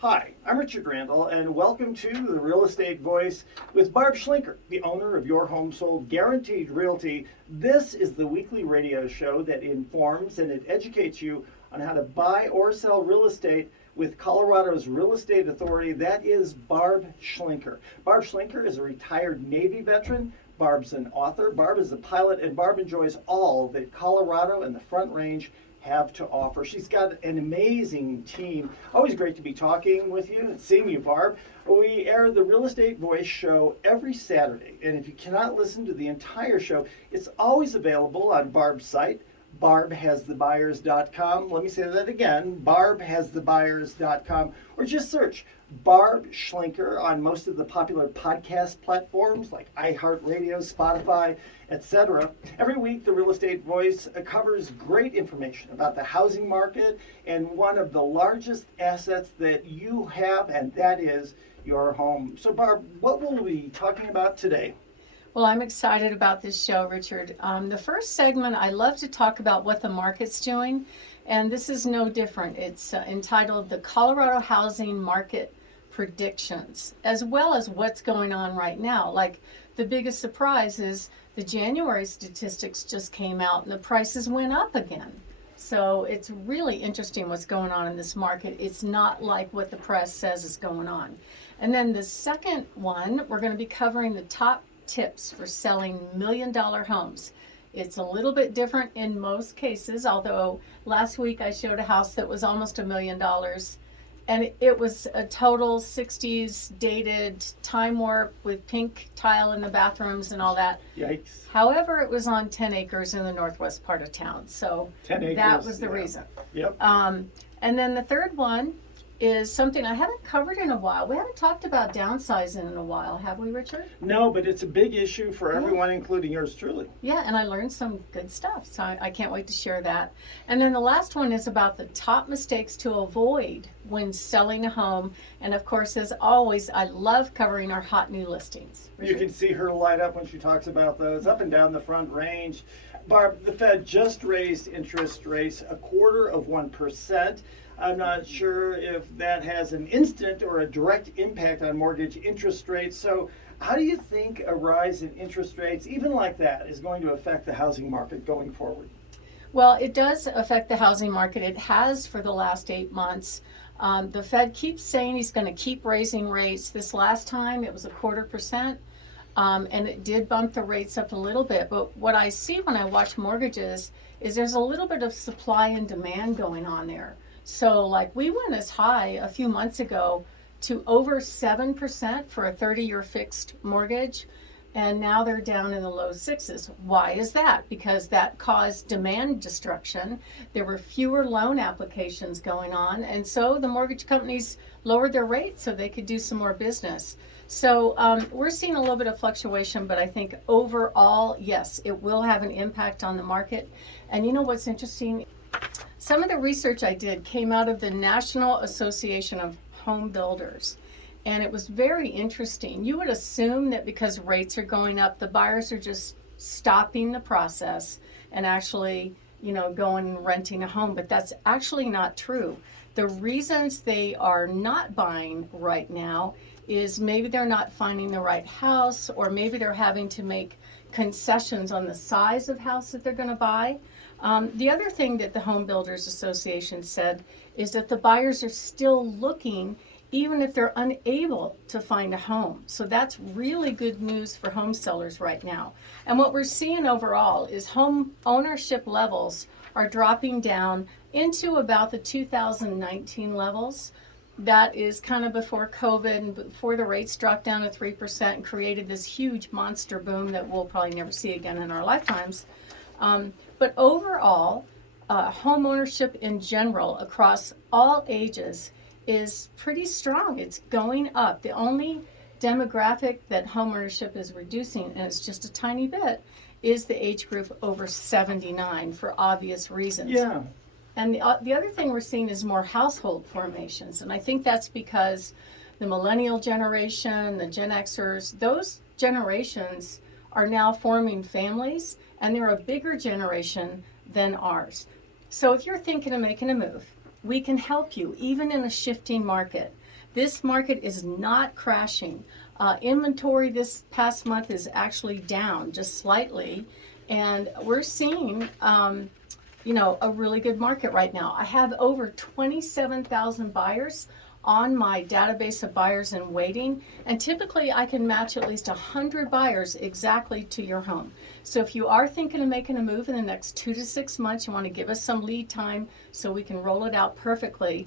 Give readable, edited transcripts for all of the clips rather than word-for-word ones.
Hi, I'm Richard Randall, and welcome to The Real Estate Voice with Barb Schlinker, the owner of Your Home Sold Guaranteed Realty. This is the weekly radio show that informs and it educates you on how to buy or sell real estate with Colorado's real estate authority. That is Barb Schlinker. Barb Schlinker is a retired Navy veteran. Barb's an author, Barb is a pilot, and Barb enjoys all that Colorado and the Front Range have to offer. She's got an amazing team. Always great to be talking with you and seeing you, Barb. We air the Real Estate Voice show every Saturday, and if you cannot listen to the entire show, it's always available on Barb's site, barbhasthebuyers.com. Let me say that again, barbhasthebuyers.com, or just search Barb Schlinker on most of the popular podcast platforms like IHeart Radio, Spotify, etc. Every week, the Real Estate Voice covers great information about the housing market and one of the largest assets that you have, and that is your home. So, Barb, what will we be talking about today? Well, I'm excited about this show, Richard. The first segment, I love to talk about what the market's doing, and this is no different. It's entitled The Colorado Housing Market Predictions, as well as what's going on right now. Like, the biggest surprise is the January statistics just came out and the prices went up again. So it's really interesting what's going on in this market. It's not like what the press says is going on. And then the second one, we're going to be covering the top tips for selling million-dollar homes. It's a little bit different in most cases, although last week I showed a house that was almost $1 million, and it was a total 60s dated time warp with pink tile in the bathrooms and all that. Yikes. However, it was on 10 acres in the northwest part of town, so 10 acres, that was the reason. Yep. And then the third one is something I haven't covered in a while. We haven't talked about downsizing in a while, have we, Richard? No, but it's a big issue for everyone, including yours truly. Yeah, and I learned some good stuff, so I can't wait to share that. And then the last one is about the top mistakes to avoid when selling a home. And of course, as always, I love covering our hot new listings. You can see her light up when she talks about those up and down the Front Range. Barb, the Fed just raised interest rates 0.25%. I'm not sure if that has an instant or a direct impact on mortgage interest rates. So how do you think a rise in interest rates, even like that, is going to affect the housing market going forward? Well, it does affect the housing market. It has for the last 8 months. The Fed keeps saying he's going to keep raising rates. This last time it was 0.25%, and it did bump the rates up a little bit. But what I see when I watch mortgages is there's a little bit of supply and demand going on there. So like we went as high a few months ago to over 7% for a 30-year fixed mortgage, and now they're down in the low 6s. Why is that? Because that caused demand destruction. There were fewer loan applications going on, and so the mortgage companies lowered their rates so they could do some more business. So we're seeing a little bit of fluctuation, but I think overall, yes, it will have an impact on the market. And you know what's interesting? Some of the research I did came out of the National Association of Home Builders, and it was very interesting. You would assume that because rates are going up, the buyers are just stopping the process and actually, going and renting a home, but that's actually not true. The reasons they are not buying right now is maybe they're not finding the right house, or maybe they're having to make concessions on the size of house that they're going to buy. The other thing that the Home Builders Association said is that the buyers are still looking even if they're unable to find a home. So that's really good news for home sellers right now. And what we're seeing overall is home ownership levels are dropping down into about the 2019 levels. That is kind of before COVID and before the rates dropped down to 3% and created this huge monster boom that we'll probably never see again in our lifetimes. But overall, home ownership in general across all ages is pretty strong. It's going up. The only demographic that home ownership is reducing, and it's just a tiny bit, is the age group over 79 for obvious reasons. Yeah. And the other thing we're seeing is more household formations. And I think that's because the millennial generation, the Gen Xers, those generations are now forming families, and they're a bigger generation than ours. So if you're thinking of making a move, we can help you even in a shifting market. This market is not crashing. Inventory this past month is actually down just slightly, and we're seeing a really good market right now. I have over 27,000 buyers on my database of buyers in waiting, and typically I can match at least 100 buyers exactly to your home. So if you are thinking of making a move in the next 2 to 6 months, you want to give us some lead time so we can roll it out perfectly,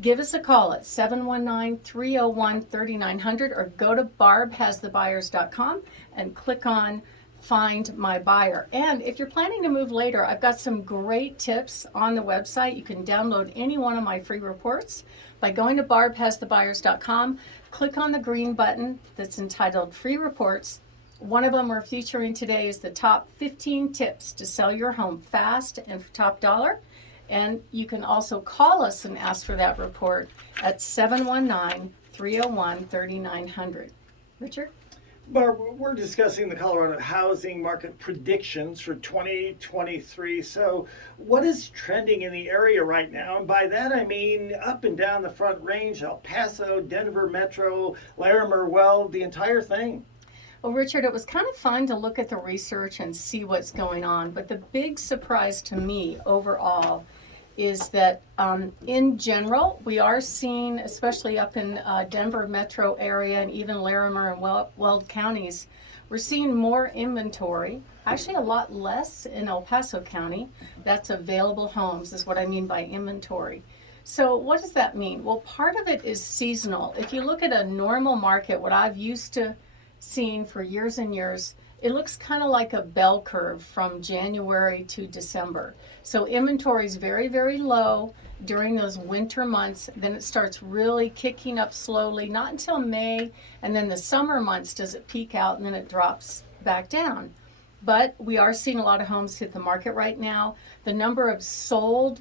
give us a call at 719-301-3900 or go to barbhasthebuyers.com and click on Find My Buyer. And if you're planning to move later, I've got some great tips on the website. You can download any one of my free reports by going to barbhasthebuyers.com. Click on the green button that's entitled Free Reports. One of them we're featuring today is the top 15 tips to sell your home fast and for top dollar. And you can also call us and ask for that report at 719-301-3900. Richard? Barb, we're discussing the Colorado housing market predictions for 2023. So what is trending in the area right now? And by that I mean up and down the Front Range, El Paso, Denver Metro, Larimer, well, the entire thing. Well, Richard, it was kind of fun to look at the research and see what's going on. But the big surprise to me overall is that in general, we are seeing, especially up in Denver metro area and even Larimer and Weld counties, we're seeing more inventory, actually a lot less in El Paso County. That's available homes is what I mean by inventory. So what does that mean? Well, part of it is seasonal. If you look at a normal market, what I've used to seeing for years and years, it looks kind of like a bell curve from January to December. So inventory is very, very low during those winter months. Then it starts really kicking up slowly, not until May, and then the summer months does it peak out and then it drops back down. But we are seeing a lot of homes hit the market right now. The number of sold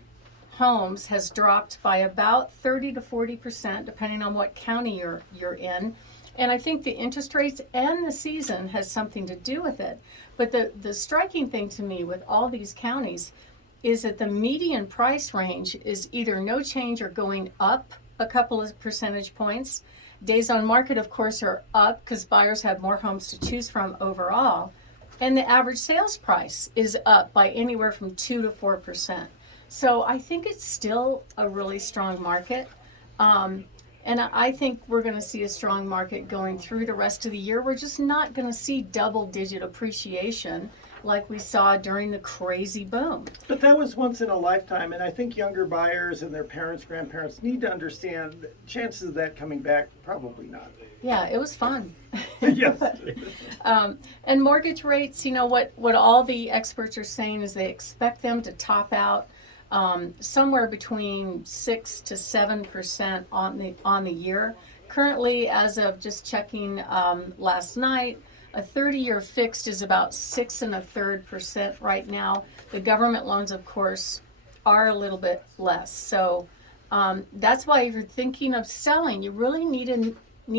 homes has dropped by about 30 to 40%, depending on what county you're in. And I think the interest rates and the season has something to do with it. But the striking thing to me with all these counties is that the median price range is either no change or going up a couple of percentage points. Days on market, of course, are up because buyers have more homes to choose from overall. And the average sales price is up by anywhere from 2 to 4%. So I think it's still a really strong market. And I think we're going to see a strong market going through the rest of the year. We're just not going to see double-digit appreciation like we saw during the crazy boom. But that was once in a lifetime, and I think younger buyers and their parents, grandparents need to understand chances of that coming back, probably not. Yeah, it was fun. Yes. And mortgage rates, what all the experts are saying is they expect them to top out somewhere between 6 to 7% on the year. Currently, as of just checking last night, a 30-year fixed is about 6 1/3% right now. The government loans, of course, are a little bit less. So that's why if you're thinking of selling, you really need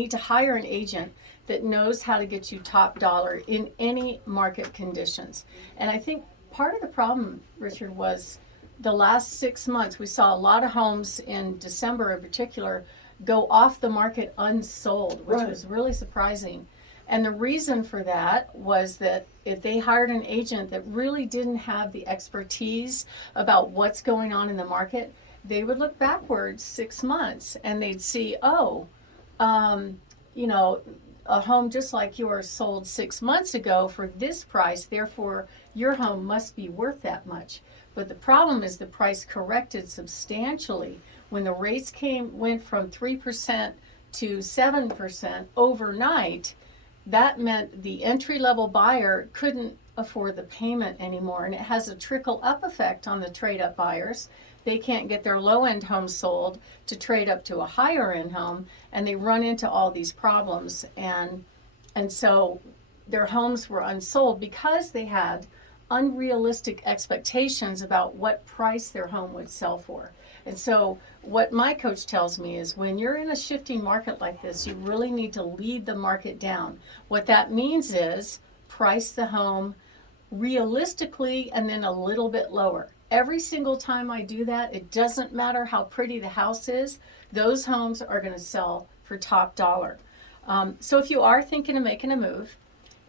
to hire an agent that knows how to get you top dollar in any market conditions. And I think part of the problem, Richard, was the last 6 months, we saw a lot of homes in December in particular go off the market unsold, which was really surprising. And the reason for that was that if they hired an agent that really didn't have the expertise about what's going on in the market, they would look backwards 6 months and they'd see, a home just like yours sold 6 months ago for this price, therefore your home must be worth that much. But the problem is the price corrected substantially when the rates went from 3% to 7% overnight. That meant the entry-level buyer couldn't afford the payment anymore, and it has a trickle-up effect on the trade-up buyers. They can't get their low-end home sold to trade up to a higher-end home, and they run into all these problems. And so their homes were unsold because they had unrealistic expectations about what price their home would sell for. And so what my coach tells me is when you're in a shifting market like this, you really need to lead the market down. What that means is price the home realistically and then a little bit lower. every single time I do that, it doesn't matter how pretty the house is, those homes are going to sell for top dollar. So if you are thinking of making a move,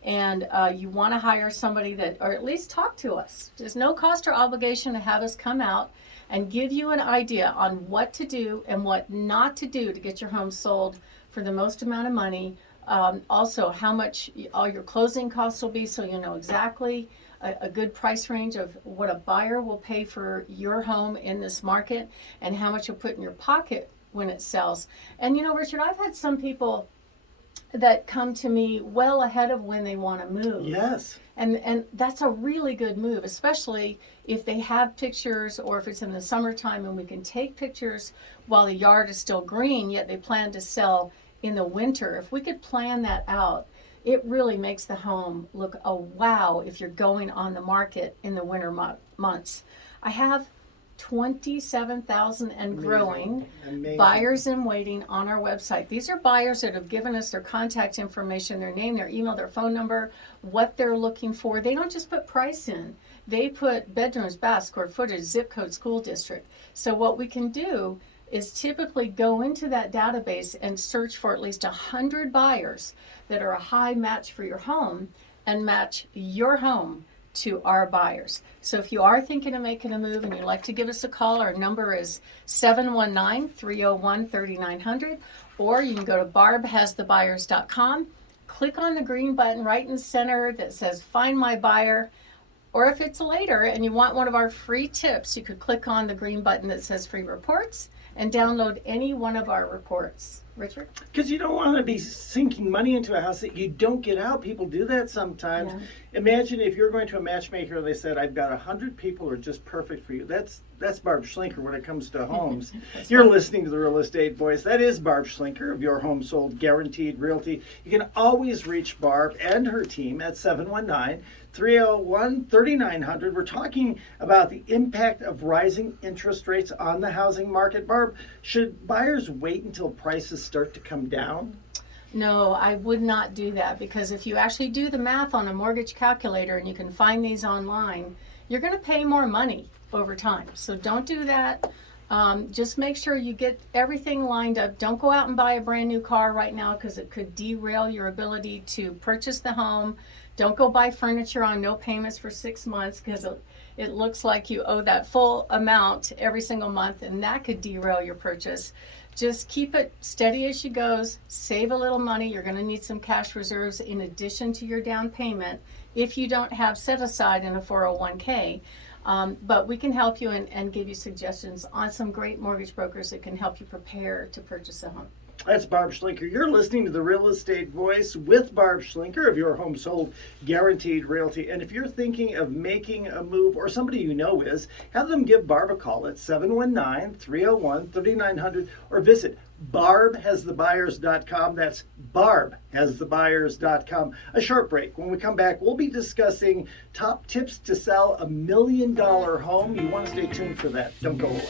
and you want to hire somebody that, or at least talk to us. There's no cost or obligation to have us come out and give you an idea on what to do and what not to do to get your home sold for the most amount of money. Also, how much all your closing costs will be, so you know exactly a good price range of what a buyer will pay for your home in this market and how much you'll put in your pocket when it sells. And you know, Richard, I've had some people that come to me well ahead of when they want to move. Yes. And that's a really good move, especially if they have pictures or if it's in the summertime and we can take pictures while the yard is still green, yet they plan to sell in the winter. If we could plan that out, it really makes the home look a wow if you're going on the market in the winter months. I have 27,000 and growing buyers in waiting on our website. These are buyers that have given us their contact information, their name, their email, their phone number, what they're looking for. They don't just put price in. They put bedrooms, baths, square footage, zip code, school district. So what we can do is typically go into that database and search for at least 100 buyers that are a high match for your home and match your home to our buyers. So if you are thinking of making a move and you'd like to give us a call, our number is 719-301-3900, or you can go to barbhasthebuyers.com, click on the green button right in the center that says Find My Buyer, or if it's later and you want one of our free tips, you could click on the green button that says Free Reports and download any one of our reports. Richard? Because you don't want to be sinking money into a house that you don't get out. People do that sometimes. Yeah. Imagine if you're going to a matchmaker and they said, I've got 100 people who are just perfect for you. That's Barb Schlinker when it comes to homes. You're listening to The Real Estate Voice. That is Barb Schlinker of Your Home Sold Guaranteed Realty. You can always reach Barb and her team at 719-301-3900. We're talking about the impact of rising interest rates on the housing market. Barb, should buyers wait until prices start to come down? No, I would not do that, because if you actually do the math on a mortgage calculator, and you can find these online, you're going to pay more money over time. So don't do that. Just make sure you get everything lined up. Don't go out and buy a brand new car right now, because it could derail your ability to purchase the home. Don't go buy furniture on no payments for 6 months, because it looks like you owe that full amount every single month, and that could derail your purchase. Just keep it steady as she goes. Save a little money. You're going to need some cash reserves in addition to your down payment if you don't have set aside in a 401k. But we can help you and give you suggestions on some great mortgage brokers that can help you prepare to purchase a home. That's Barb Schlinker. You're listening to The Real Estate Voice with Barb Schlinker of Your Home Sold Guaranteed Realty. And if you're thinking of making a move, or somebody you know is, have them give Barb a call at 719-301-3900, or visit barbhasthebuyers.com. That's barbhasthebuyers.com. A short break. When we come back, we'll be discussing top tips to sell $1 million home. You want to stay tuned for that. Don't go away.